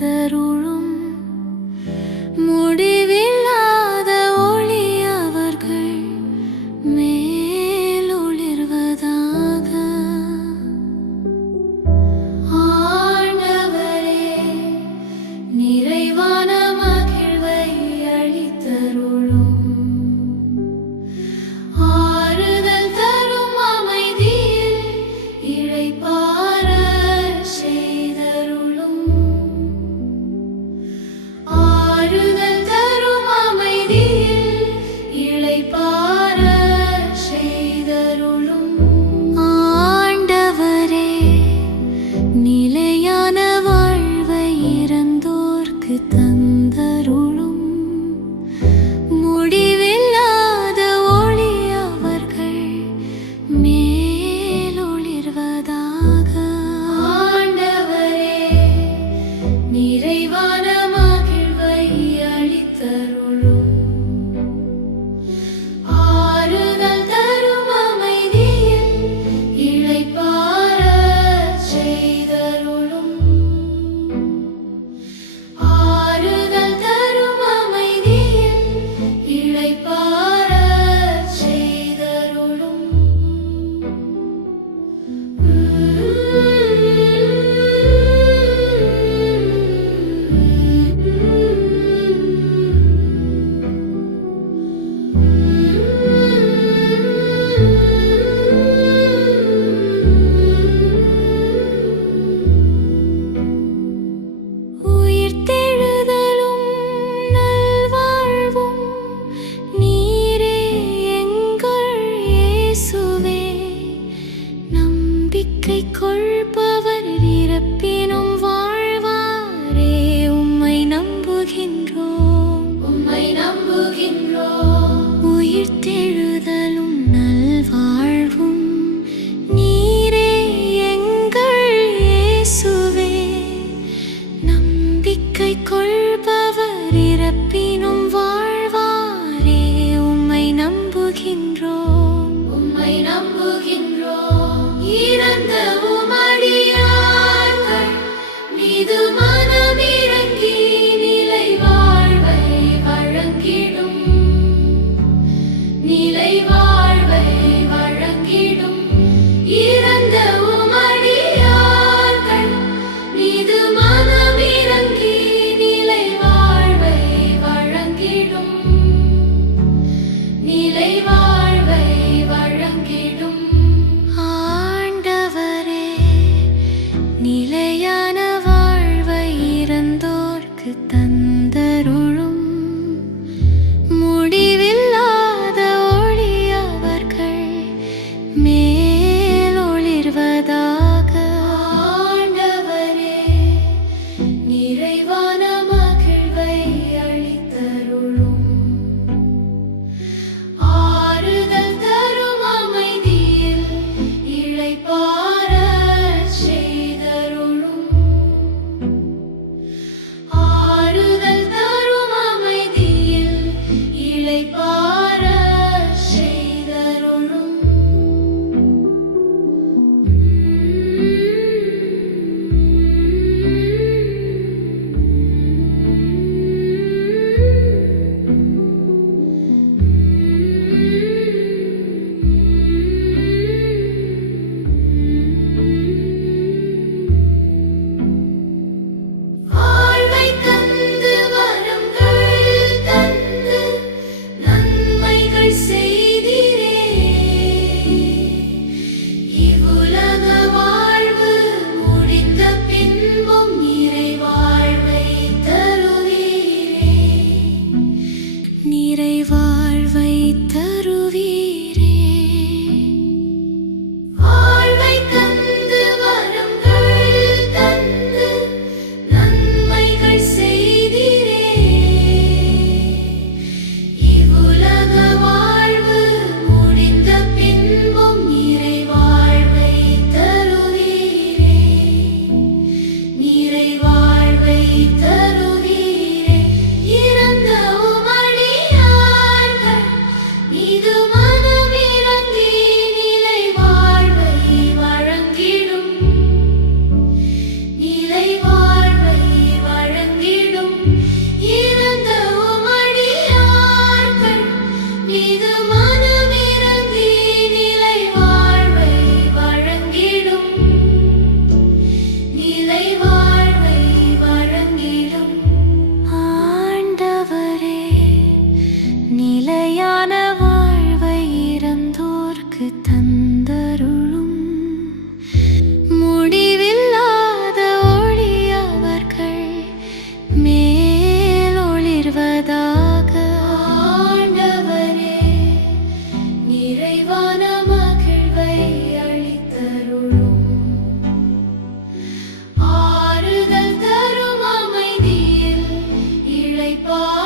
ಬಂದರು நம்பிக்கை கொள்பவர் இறப்பினும் வா They.